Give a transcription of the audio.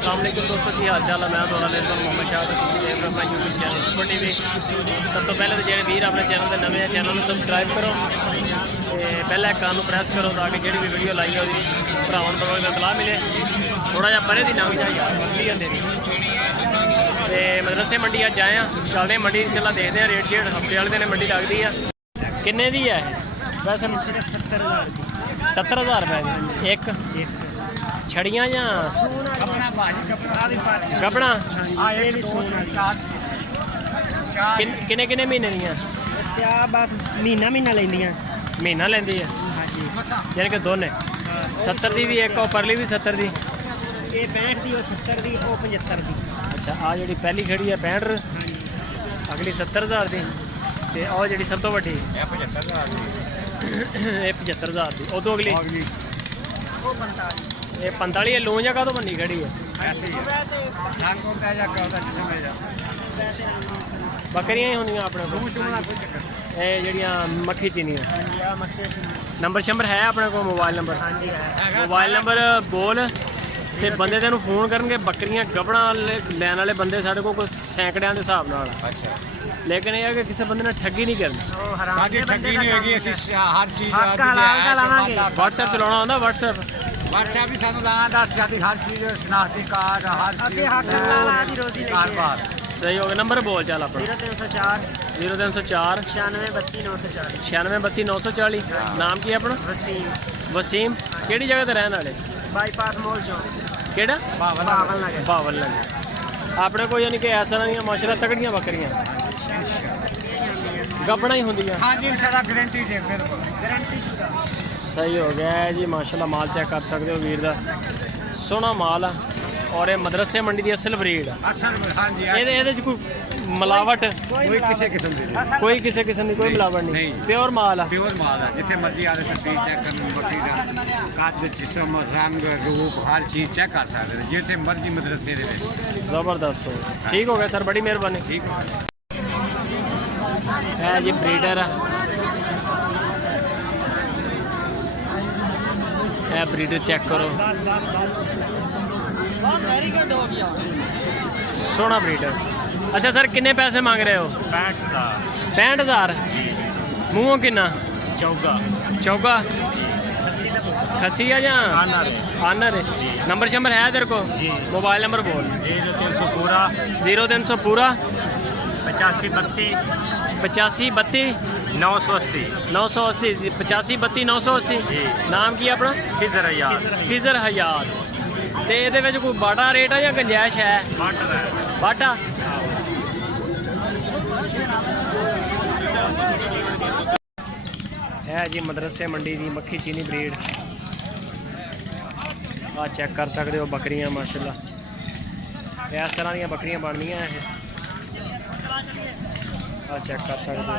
अस्सलाम वालेकुम दोस्तों, की हाल चाल है। मैं थोड़ा लेकर मोहम्मद शाह अपना यूट्यूब चैनल सुपर टीवी। सब तो पहले तो जो वीर अपने चैनल के नवे चैनल को सबसक्राइब करो, बेल आइकन को प्रेस करो ताकि जी भी वीडियो लाई है भरावान को इतला मिले। थोड़ा जहा परे की लंघ जाए यार मंडी है तेरी तो मदरसे मंडी अज आए चलते हैं मंडी चला देखते हैं रेट शेट हफ्ते वाले दिन मंडी लगती है। किन्ने दी है वैसे? 70,000 रुपए एक छड़ियाँ या गबड़ा किन्ने किन्ने महीने दियां? बस महीना लेंदियां। महीना लेंदी है यानी कि दोने 70 की भी एक और परली भी 70 की। ये 65 की, 70 की, 75 की। अच्छा आ जी पहली खड़ी है 65, अगली 70,000 की, तो और जी सब तो वड्डी 75,000 की। उदों अगली ये 45 है। लूं जगह तो बनी खड़ी है। बकरियां ही होंगे अपने को जड़ियाँ मक्खी चीनियाँ। नंबर शंबर है अपने को? मोबाइल नंबर बोल तो बंदे तेन फोन करनगे। बकरियां गबड़ा लैन वाले बंदे साढ़े को सैकड़ियां के हिसाब नाल, लेकिन यह कि किसी बंदे ने ठगी नहीं करनी। व्हाट्सएप चलाना होंगे? व्हाट्सएप भी सानू लाना दस हर चीज़ शनाख्ती कार्ड हर चीज़ सही हो गया। नंबर बोल चल अपना 0304 96 32 940। नाम की अपना? वसीम। केड़ी जगह ते रहने वाले? बाईपास मॉल चौक केड़ा? बावल नगर। अपने को यानी कि ऐसा नहीं माशाल्लाह तगड़ियां बकरियां गबड़ा ही होंदियां। सही हो गया है जी माशाल्लाह। माल चेक कर सकते हो वीर दा सोहना माल है और ये मदरसे मंडी की असल ब्रीड है। ये कोई मिलावट कोई किसी किस्म की कोई मिलावट नहीं, प्योर माल है। प्योर माल है जिथे मर्जी आके तस्वीर चेक करनी, बकरी का काद जिस्म रंग रूप हर चीज़ चेक कर सकते हैं जिथे मर्जी मदरसे दे। ज़बरदस्त हो। ठीक हो गया सर, बड़ी मेहरबानी। ठीक है जी ब्रीडर है ब्रीडर चेक करो सोना ब्रीडर। अच्छा सर किन्ने पैसे मांग रहे हो? 65,000। मूँहों किन्ना? चौगा खसी है या आनर है? नंबर शंबर है तेरे को? मोबाइल नंबर बोल। 0300 पूरा 85 32 980 85 32 980। नाम की अपना? खिजर हयात। तो ये कोई बाटा रेट है या गुंजाइश है? बाटा है जी मदरसे मंडी की मक्खी चीनी ब्रीड। आ चेक कर सकते हो बकरियां माशाल्लाह इस तरह दी बकरियां बननियां है। आ चेक कर सकते हो